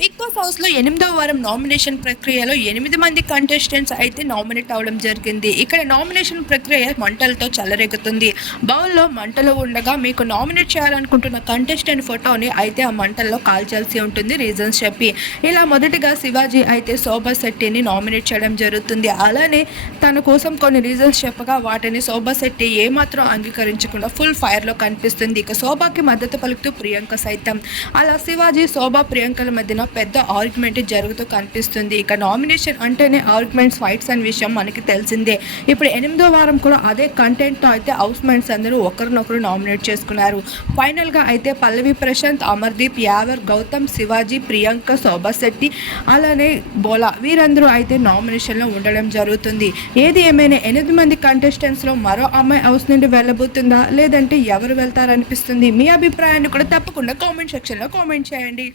Big boss హౌస్లో ఎనిమిదో వారం నామినేషన్ ప్రక్రియలో ఎనిమిది మంది కంటెస్టెంట్స్ అయితే నామినేట్ అవడం జరిగింది. ఇక్కడ నామినేషన్ ప్రక్రియ మంటలతో చెలరేగుతుంది. బౌల్లో మంటలు ఉండగా మీకు నామినేట్ చేయాలనుకుంటున్న కంటెస్టెంట్ ఫోటోని అయితే ఆ మంటల్లో కాల్చాల్సి ఉంటుంది. రీజన్స్ చెప్పి. ఇలా మొదటిగా శివాజీ అయితే శోభా శెట్టిని నామినేట్ చేయడం జరుగుతుంది. అలానే తన కోసం కొన్ని రీజన్స్ చెప్పగా వాటిని శోభా శెట్టి ఏమాత్రం అంగీకరించకుండా ఫుల్ ఫైర్లో కనిపిస్తుంది. ఇక శోభాకి మద్దతు పలుకుతూ ప్రియాంక సైతం. అలా శివాజీ శోభా ప్రియాంకల మధ్యన పెద్ద ఆర్గ్యుమెంట్ జరుగుతూ కనిపిస్తుంది. ఇక నామినేషన్ అంటేనే ఆర్గ్యుమెంట్స్ ఫైట్స్ అనే విషయం మనకి తెలిసిందే. ఇప్పుడు ఎనిమిదో వారం కూడా అదే కంటెంట్తో అయితే హౌస్ మెంట్స్ అందరూ ఒకరినొకరు నామినేట్ చేసుకున్నారు. ఫైనల్గా అయితే పల్లవి ప్రశాంత్ అమర్దీప్ యావర్ గౌతమ్ శివాజీ ప్రియాంక శోభా శెట్టి అలానే బోలా వీరందరూ అయితే నామినేషన్లో ఉండడం జరుగుతుంది. ఏది ఏమైనా ఎనిమిది మంది కంటెస్టెంట్స్లో మరో అమ్మాయి హౌస్ నుండి వెళ్ళబోతుందా? లేదంటే ఎవరు వెళ్తారనిపిస్తుంది? మీ అభిప్రాయాన్ని కూడా తప్పకుండా కామెంట్ సెక్షన్లో కామెంట్ చేయండి.